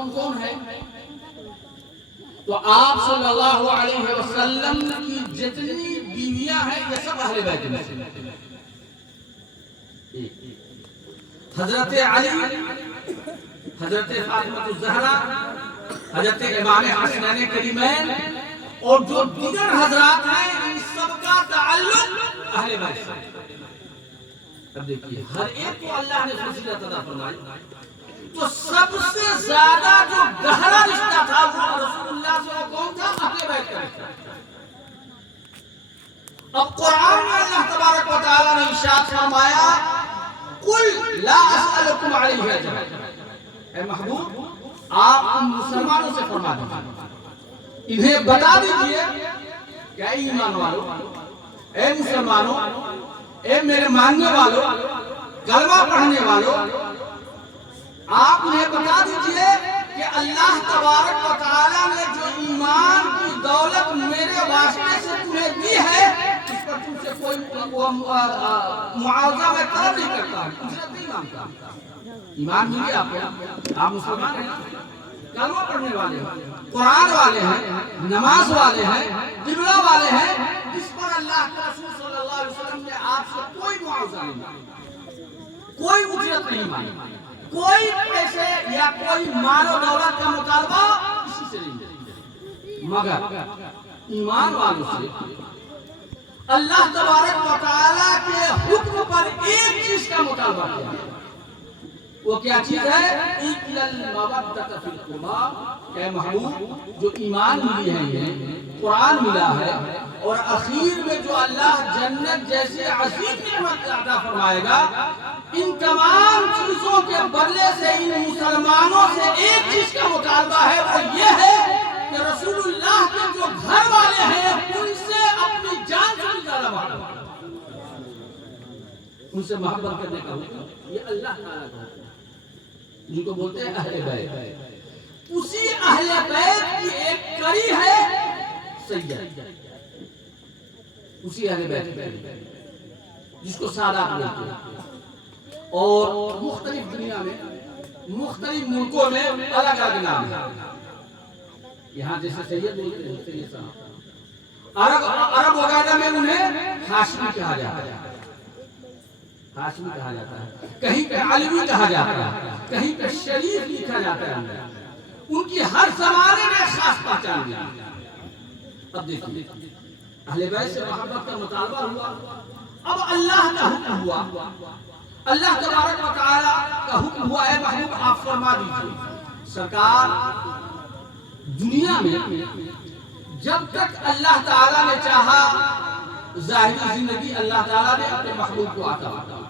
کون کون ہے؟ تو آپ صلی اللہ علیہ وسلم کی جتنی بیویاں ہیں یہ سب اہل بیت میں سے۔ حضرت علی، حضرت فاطمہ الزہرا، حضرت امام حسنین کریمین اور جو دیگر حضرات ہیں ان سب کا تعلق اہل بیت سے۔ اب دیکھیے ہر ایک کو اللہ نے فضیلت عطا فرمائی، تو سب سے زیادہ جو گہرا رشتہ تھا وہ رسول اللہ سے وہ کون تھا؟ اہل بیت کا رشتہ۔ اب قرآن میں اللہ تبارک و تعالیٰ نے ارشاد فرمایا قل لا اسألکم علیہ اجرا، اے محبوب آپ ان مسلمانوں سے فرما دیجیے، انہیں بتا دیجیے کہ اے ایمان والو، اے مسلمانوں، اے میرے ماننے والوں، کلمہ پڑھنے والوں، آپ انہیں بتا دیجئے کہ اللہ تبارک و تعالیٰ نے جو ایمان کی دولت میرے واسطے سے تمہیں دی ہے اس پر تم سے کوئی معاوضہ میں طلب نہیں کرتا، اجرت نہیں مانگتا۔ ایمان مل گیا آپ کو، آپ مسلمان ہیں، کلمہ پڑھنے والے ہیں، قرآن والے ہیں، نماز والے ہیں، قبلہ والے ہیں، اس پر اللہ کے رسول صلی اللہ علیہ وسلم نے آپ سے کوئی معاوضہ نہیں مانگا، کوئی اجرت نہیں مانگی، کوئی پیسے یا کوئی مال و دولت کا مطالبہ کسی سے نہیں، مگر ایمان والوں سے اللہ تبارک و تعالیٰ کے حکم پر ایک چیز کا مطالبہ کیا، وہ کیا چیز ہے؟ اِلَّا الْمَوَدَّةَ فِي الْقُرْبَى، کہ محبوب جو ایمان ملی ہے، یہ قرآن ملا ہے، اور اخیر میں جو اللہ جنت جیسے عظیم نعمت عطا فرمائے گا، ان تمام چیزوں کے بدلے سے ان مسلمانوں سے ایک چیز کا مطالبہ ہے، وہ یہ ہے کہ رسول اللہ کے جو گھر والے ہیں ان سے اپنی جان سے بھی زیادہ محبت، ان سے محبت کرنے کا حکم یہ اللہ تعالیٰ کا حکم، جن کو بولتے ہیں اہل بیت۔ اسی اہل بیت کی ایک کڑی ہے سید، اسی اہل بیت جس کو سادات بولتے ہیں، اور مختلف دنیا میں مختلف ملکوں میں الگ الگ نام ہے، یہاں جیسے سید بولتے ہیں سید صاحب، عرب وغیرہ میں انہیں ہاشمی کہا جاتا ہے، ہاشمی کہا جاتا ہے، کہیں پہ علوی کہا جاتا ہے، کہیں پہ شریف لکھا جاتا ہے، ان کی ہر زمانے میں خاص پہچان ہے۔ اب دیکھیے اہل بیت سے محبت کا مطالبہ ہوا، اب اللہ کا حکم ہوا، اللہ تبارک و تعالیٰ کا حکم ہوا، اے محبوب آپ فرما دیجیے سرکار دنیا میں جب تک اللہ تعالیٰ نے چاہا ظاہری زندگی اللہ تعالیٰ نے اپنے محبوب کو عطا فرمایا،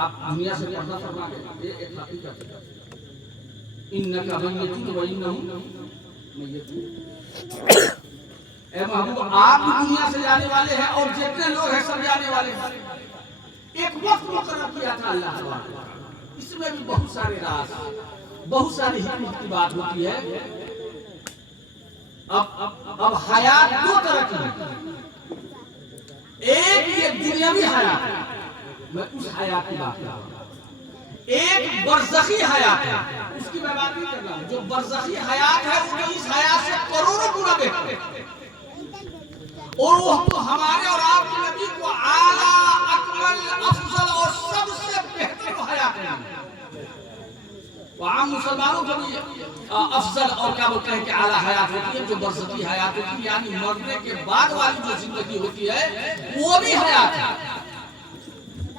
آپ دنیا سے پردہ فرما دیں، یہ ایک حقیقت ہے، انک میت و انہم میتون، اے محبوب آپ بھی دنیا سے جانے والے ہیں اور جتنے لوگ ہیں سب جانے والے ہیں، ایک وقت مقرر کیا تھا اللہ تعالیٰ، اس میں بھی بہت سارے راز، بہت ساری حکمت کی بات ہوتی ہے۔ اب حیات دو طرح کی ہے، ایک یہ دنیاوی حیات ہے، میں اس حیات کی بات کر رہا ہوں، ایک برزخی حیات ہے، اس کی میں بات نہیں کر رہا ہوں، جو برزخی حیات ہے وہ اس حیات سے کروڑوں گنا بہتر ہے، اور وہ تو ہمارے اور آپ کے نبی کو اعلیٰ اکمل افضل اور سب سے بہتر حیات ہے، وہ عام مسلمانوں کو بھی افضل اور کیا بولتے ہیں کہ اعلیٰ حیات ہوتی ہے، جو برزخی حیات ہوتی ہے یعنی مرنے کے بعد والی جو زندگی ہوتی ہے وہ بھی حیات ہے،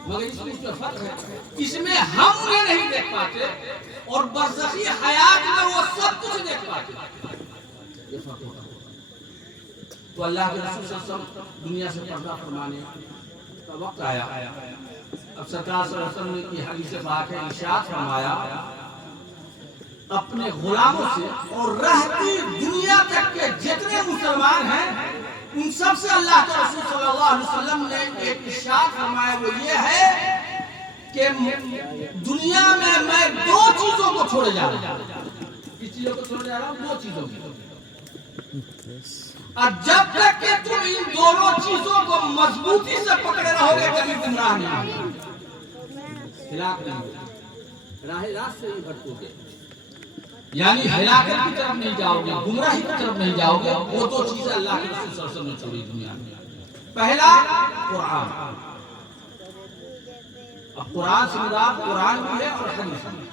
مگر اس میں فرق ہے، اس میں ہم انہیں نہیں دیکھ پاتے اور برزخی حیات میں وہ سب کچھ دیکھ پاتے، یہ فرق ہوتا ہے۔ تو اللہ کے رسول صلی اللہ علیہ وسلم دنیا سے پردہ فرمانے کا وقت آیا، اب سرکار صلی اللہ علیہ وسلم کی حدیث پاک ہے، ارشاد فرمایا اپنے غلاموں سے اور رہتی دنیا تک کے جتنے مسلمان ہیں ان سب سے اللہ کے رسول صلی اللہ علیہ وسلم نے ایک ارشاد فرمایا، وہ یہ ہے کہ دنیا میں میں دو چیزوں کو چھوڑے جا رہا ہوں، کس چیزوں کو چھوڑے جا رہا ہوں؟ دو چیزوں کو، اور جب تک کہ تم ان دونوں چیزوں کو مضبوطی سے پکڑے رہو گے کبھی گمراہ نہیں ہوگے، ہلاک نہیں ہوگے، راہ راست سے ہی بھٹکو گے۔ یعنی ہلاکت کی طرف نہیں جاؤ گے، گمراہی کی طرف نہیں جاؤ گے. وہ دو چیزیں اللہ کے رسول صلی اللہ علیہ وسلم نے چھوڑی دنیا میں. پہلا قرآن. اب قرآن سے مراد قرآن بھی ہے اور حدیث بھی.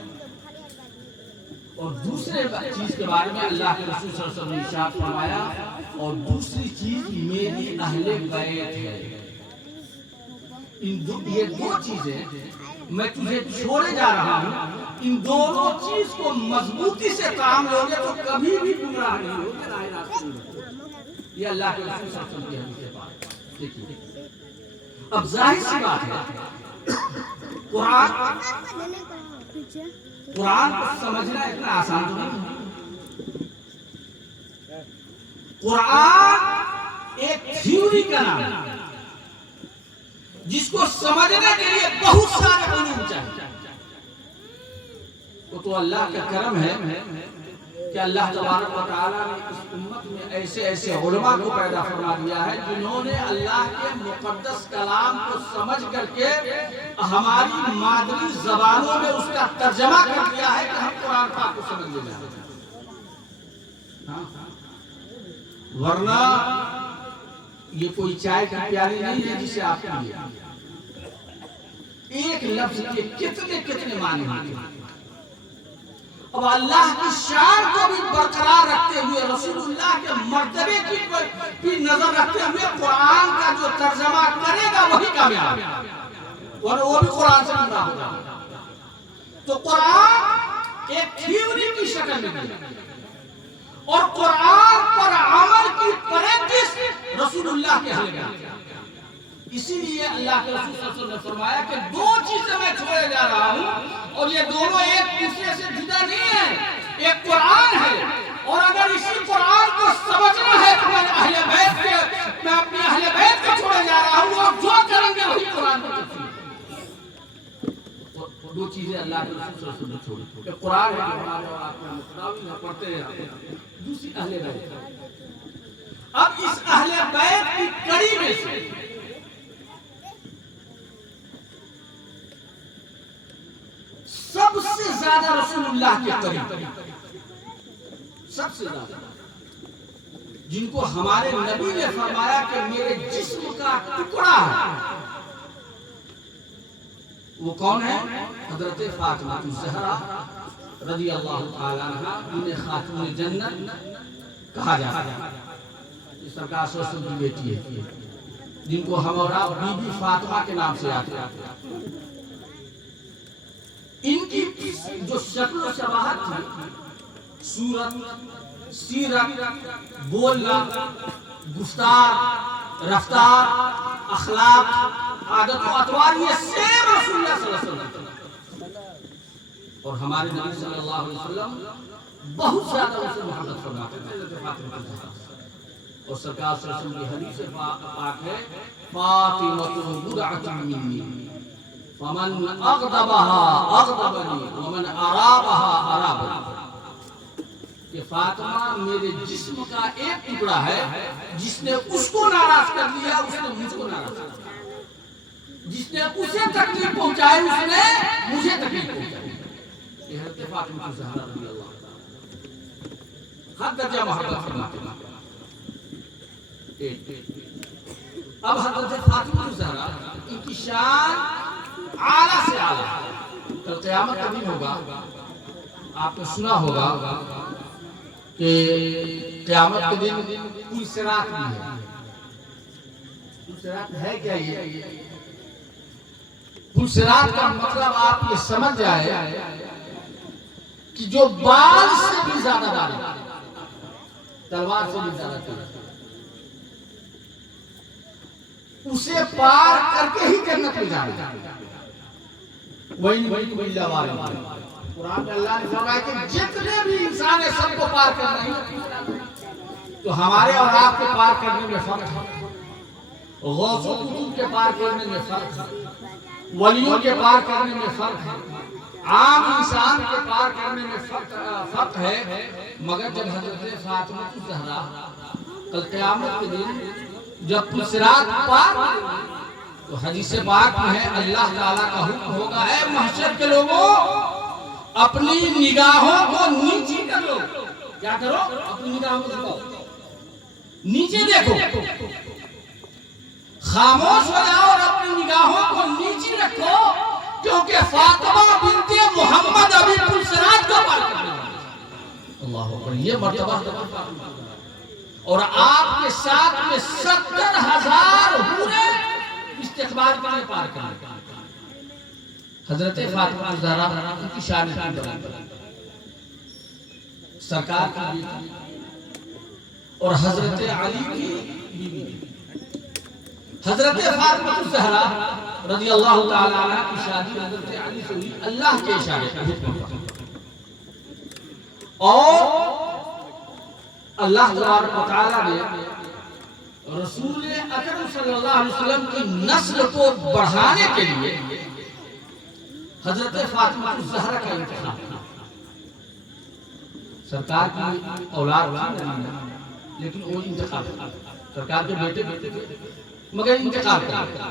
اور دوسرے چیز کے بارے میں اللہ کے رسول صلی اللہ علیہ وسلم نے ارشاد فرمایا، اور دوسری چیز میری اہل بیت ہے. یہ دو چیزیں میں تجھے چھوڑے جا رہا ہوں، ان دونوں چیز کو مضبوطی سے کام لو گے تو کبھی بھی گمراہ نہیں ہوگے. یہ اللہ کے رسول صلی اللہ علیہ وسلم کی حدیث پاک. دیکھیے اب ظاہر سی بات ہے، قرآن کو سمجھنا اتنا آسان تو نہیں. قرآن ایک تھیوری کا نام ہے جس کو سمجھنے کے لیے بہت سارے علوم چاہیے. وہ تو اللہ کا کرم ہے کہ اللہ تبارک و تعالیٰ نے اس امت میں ایسے ایسے علماء کو پیدا فرما دیا ہے جنہوں نے اللہ کے مقدس کلام کو سمجھ کر کے ہماری مادری زبانوں میں اس کا ترجمہ کر دیا ہے کہ ہم قرآن پاک کو سمجھ لیں. ورنہ یہ کوئی چائے کی پیالی نہیں ہے جسے آپ پیئے. ایک لفظ کے کتنے کتنے معنی ہوتے ہیں. اب اللہ کی شان کو بھی برقرار رکھتے ہوئے، رسول اللہ کے مرتبے کی نظر رکھتے ہوئے قرآن کا جو ترجمہ کرے گا وہی کامیاب ہے، اور وہ بھی قرآن سے گمراہ ہوگا. تو قرآن ایک تھیوری کی شکل میں دیا، اور قرآن پر عمل کی پریکٹس رسول اللہ کے حل میں. اسی لیے اللہ کے رسول صلی اللہ علیہ وسلم نے فرمایا کہ دو چیزیں میں چھوڑے جا رہا ہوں، اور یہ دونوں ایک دوسرے سے جدا نہیں ہیں. ایک قرآن ہے، اور اگر اسی قرآن کو سمجھنا ہے تو میں اپنے اہل بیت کو چھوڑے جا رہا ہوں، اور جو کریں گے وہی قرآن کو تفسیر. دو چیزیں اللہ کے رسول صلی اللہ علیہ وسلم نے چھوڑی. کہ قرآن ہے ہمارے اور آپ کا متراوی پڑھتے ہیں. دوسری اہل بیت. اب اس اہل بیت کی کڑی میں سے سب سے زیادہ رسول اللہ کے قریب، سب سے زیادہ جن کو ہمارے نبی نے فرمایا کہ میرے جسم کا ٹکڑا ہے، وہ کون ہے؟ حضرت فاطمہ الزہرا رضی اللہ تعالی عنہا، انہیں خاتون جنت کہا جاتا ہے. اس سرکار صلی اللہ علیہ وسلم کی بیٹی ہے جن کو ہم اور آپ بی بی فاطمہ کے نام سے آتے ہیں. ان کی جو شکل و شباہت تھی، صورت، سیرت، بولنا، گفتار، رفتار، اخلاق، عادت و اطوار، یہ سیم رسول اللہ صلی اللہ علیہ وسلم. اور ہمارے نبی صلی اللہ علیہ وسلم بہت زیادہ اسے محبت فرماتے تھے. اور سرکار صلی اللہ علیہ وسلم کی حدیث پاک ہے، فاطمہ بضعۃ منی فمن اغضبها اغضبنی ومن ارابها ارابنی. کہ فاطمہ میرے جسم کا ایک ٹکڑا ہے، جس نے اس کو ناراض کر دیا اس نے مجھ کو ناراض کر دیا، جس نے اسے تکلیف پہنچائی اس نے مجھے تکلیف پہنچائی. یہ حضرت فاطمہ الزہرا رضی اللہ عنہا حد درجہ محبت فرماتے ہیں. اب حضرت فاطمہ الزہرا ان کی شان اعلیٰ سے اعلیٰ. کل قیامت کا دن ہوگا، آپ نے سنا ہوگا کہ قیامت کے دن پل صراط بھی ہے. پل صراط ہے کیا؟ یہ پل صراط کا مطلب آپ یہ سمجھ جائے کہ جو بال سے بھی زیادہ باریک، تلوار سے بھی زیادہ تیز، اسے پار کر کے ہی جنت میں جانا. وہی اللہ والے قرآن میں اللہ نے فرمایا کہ جتنے بھی انسان ہیں سب کو پار کرنا ہے. تو ہمارے اور آپ کے پار کرنے میں فرق ہے، غوث و قطب کے پار کرنے میں فرق ہے، ولیوں کے پار کرنے میں فرق ہے، عام انسان کے پار کرنے میں فرق ہے. مگر جب حضرت فاطمہ الزہرا کل قیامت کے دن جب پل صراط پار، تو حدیث پاک میں ہے اللہ تعالیٰ کا حکم ہوگا، اے محشر کے لوگوں اپنی نگاہوں کو نیچی کر کیا کرو اپنی نگاہوں کو جھکاؤ نیچے دیکھو خاموش ہو جاؤ اور اپنی نگاہوں کو نیچے رکھو کیونکہ فاطمہ بنت محمد ابھی پلسرات کو پار کرنے والی اللہ اکبر یہ مرتبہ اور آپ کے ساتھ میں 70,000 حوریں استقبال کے لیے پار کرنے حضرت فاطمہ زہرا کی شان سرکار کی اور حضرت علی کی بیوی حضرت فاطمہ زہرا رضی اللہ تعالی عنہ کی شادی حضرت علی سے ہوئی اللہ کے اشارے پر اور اللہ تبارک و تعالی نے رسول اکرم صلی اللہ علیہ وسلم کی نسل کو بڑھانے کے لیے حضرت فاطمہ زہرا کا انتخاب کیا سرکار کی اولاد تھی لیکن وہ انتخاب سرکار کے بیٹے مگر انتخاب کیا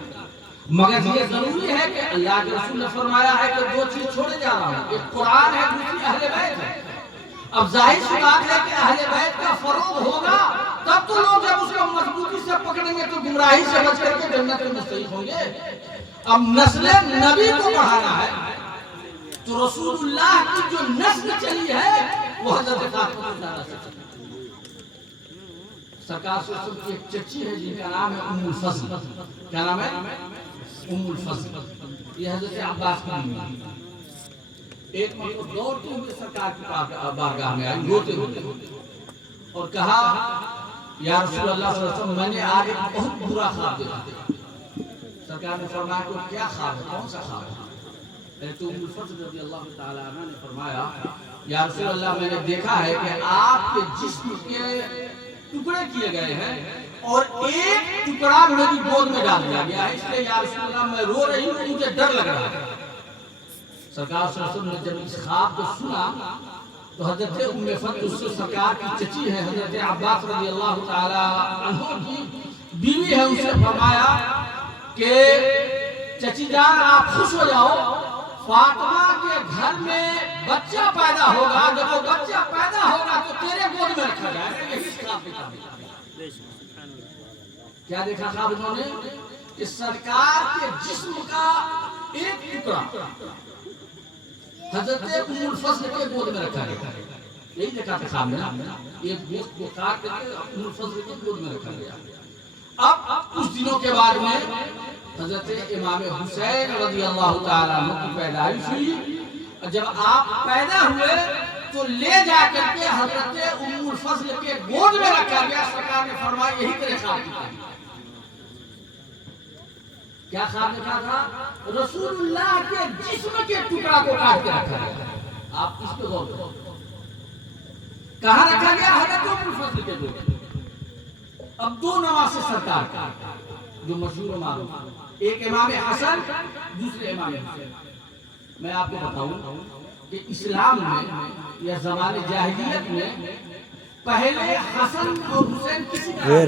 مگر یہ ضروری ہے کہ اللہ کے رسول نے فرمایا ہے کہ دو چیز چھوڑے جا رہا ہوں ایک قرآن ہے دوسری اہل بیت ہے اب ظاہر سی بات ہے کہ اہل بیت کا فروغ ہوگا تب تو لوگ جب اس کو مضبوطی سے پکڑیں گے تو گمراہی سے بچ کر کے جنت میں مستحق ہوں گے اب نسل نبی کو بڑھانا ہے تو رسول اللہ کی جو نسل چلی ہے وہ حضرت فاطمہ زہرا سے چلی سرکار صلی اللہ علیہ وسلم کی ایک چچی ہے جن کا نام ہے ام الفضل کیا نام ہے ام الفضل یہ حضرت عباس کی بیوی ہے ایک مرتبہ دوڑتے ہوئے سرکار کی بارگاہ میں آئی روتے روتے اور کہا یا رسول اللہ صلی اللہ علیہ وسلم میں نے آج ایک بہت برا خواب دیکھا سرکار نے فرمایا کہ کیا خواب ہے کون سا خواب ہے تو ام الفضل رضی اللہ تعالی عنہ نے فرمایا یا رسول اللہ میں نے دیکھا ہے کہ آپ کے جسم کے ٹکڑے کیے گئے ہیں اور ایک ٹکڑا میری گود میں ڈال دیا گیا ہے اس لیے یا رسول اللہ میں رو رہی ہوں مجھے ڈر لگ رہا ہے سرکار صلی اللہ علیہ وسلم نے جب اس خواب کو سنا تو حضرت ام فضل اس سے سرکار کی چچی ہے حضرت عباس رضی اللہ تعالی عنہ کی بیوی ہے ان سے فرمایا کہ چچی جان آپ خوش ہو جاؤ فاطمہ کے گھر میں بچہ پیدا ہوگا جب وہ بچہ پیدا ہوگا تو تیرے گود میں رکھا جائے گا یہی خواب دیکھا کیا دیکھا خواب انہوں نے کہ سرکار کے جسم کا ایک ٹکڑا حضرت ام الفضل کے گود میں رکھا گیا یہی دیکھا تھا خواب میں ایک گوشت کو کاٹ کر کے ام الفضل کے گود میں رکھا گیا اب کچھ دنوں کے بعد میں حضرت امام حسین رضی اللہ تعالیٰ عنہ کی پیدائش ہوئی جب آپ پیدا ہوئے تو لے جا کر کے حضرت ام الفضل کے گود میں رکھا گیا سرکار نے فرمایا یہی تیرے خواب دیکھا کیا خواب دیکھا تھا رسول اللہ کے جسم کے ٹکڑا کو کاٹ کے رکھا گیا آپ اس پہ غور کرو کہاں رکھا گیا حضرت ام الفضل کے گود میں اب دو نواسے سرکار کا جو مشہور و معروف ایک امام حسن دوسرے امام حسین میں آپ کو بتاؤں کہ اسلام میں یا زمانے جاہلیت میں پہلے حسن اور حسین کسی کا